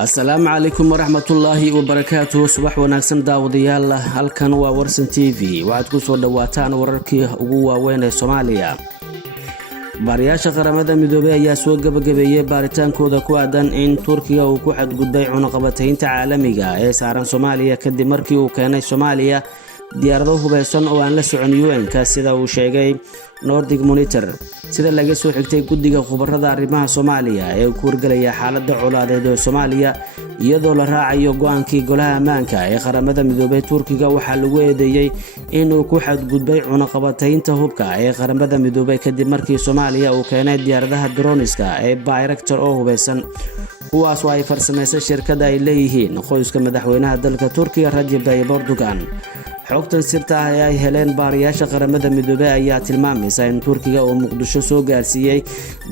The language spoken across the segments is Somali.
السلام عليكم ورحمة الله وبركاته. صباح وناكسن داوديال halkan waa Warsan TV waxaad ku soo dhawaataan wararkii ugu waaweyn ee Soomaaliya. Baariyaasha qaramada midoobay ayaa soo gabagabeeyay baaritaankooda ku aadan in Turkiga uu ku xadgudbay cunaqabataynta caalamiga ee saaran Soomaaliya kadib markii uu keenay Soomaaliya diyaarado hubeysan oo aan la socon UN-ka sida uu sheegay Nordic Monitor. sida laga soo xigtay guddiga khubarada arrimaha Soomaaliya ee ku wargelaya xaaladda colaadeed ee Soomaaliya iyadoo la raacayo go'aankii golaha ammaanka ee qaramada midoobay. Turkiga waxaa lagu eedeeyay inuu ku xadgudbay cunaqabataynta hubka ee qaramada midoobay kadib markii Soomaaliya uu keenay diyaaradaha droniska ee Bayraktar oo hubeysan kuwaas oo ay farsameysay shirkadda ay leeyihiin qoyska madaxweynaha dalka Turkiga Recep Tayyip Erdogan. xogtan sirta ah ee ay heleen baariyaasha qaramada midoobay ayaa tilmaamaysa in Turkiga uu Muqdisho soo gaarsiiyay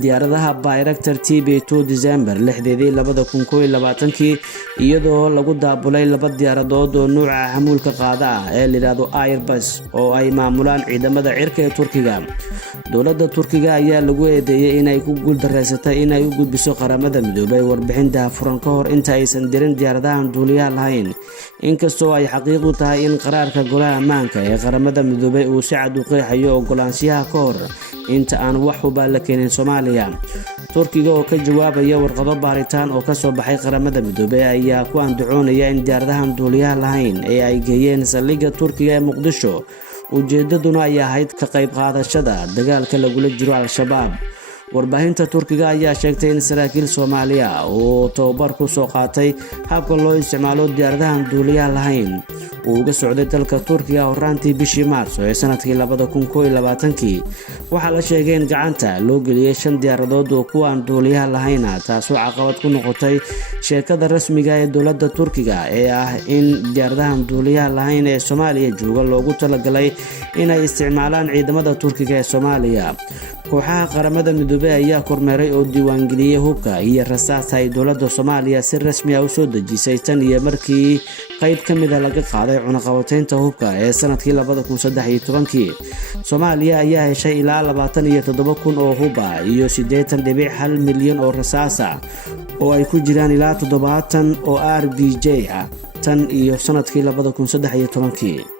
diyaaradaha Bayraktar TB2 December 6, 2021 iyadoo lagu daabulay laba diyaaradood oo nooca xamuulka qaada ah ee la yiraahdo Airbus oo ay maamulaan ciidamada cirka ee Turkiga. dowladda Turkiga ayaa lagu eedeeyay inay ku guuldareysatay inay u gudbiso qaramada midoobay warbixin daahfuran ka hor inta aysan dirin diyaaradahan duuliyaha lahayn, inkastoo ay xaqiiqdu tahay in qaraarka golaha ammaanka ee qaramada midoobay uu si cad u qeexayo ogolaanshiyaha ka hor inta aan wax huba la keenin Soomaaliya. Turkiga oo ka jawaabaya warqado baaritaan oo ka soo baxay qaramada midoobay ayaa ku andacoonaya in diyaaradahan duuliyaha lahayn ee ay geeyeen saldhigga Turkiga ee Muqdisho ujeedaduna ay ahayd ka qayb qaadashada dagaalka lagula jiro Al-Shabaab. warbaahinta Turkiga ayaa sheegtay in saraakiil Soomaaliya oo tababar ku soo qaatay habka loo isticmaalo diyaaradahan duuliyaha lahayn uu uga socday dalka Turkiga horaantii bishii Maarso ee sanadkii 2021. waxaa la sheegay in gacanta loo geliyay 5 diyaaradood oo kuwa aan duuliyaha lahayn taasoo caqabad ku noqotay sheekada rasmiga ee dowladda Turkiga ee ah in diyaaradahan duuliyaha lahayn ee Soomaaliya jooga loogu talagalay inay isticmaalaan ciidamada Turkiga ee Soomaaliya. kooxaha qaramada midoobay ayaa kormeeray oo diiwaan geliyay hubka iyo rasaasta ay dowladda Soomaaliya si rasmi ah u soo dejisay tan iyo markii qayb ka mid ah laga qaaday cunaqabataynta hubka ee sanadkii 2013. Soomaaliya ayaa heshay ilaa 27,000 oo hub iyo 8.1 milyan oo rasaas ah oo ay ku jiraan ilaa 70 oo RPG ah tan iyo sanadkii 2013.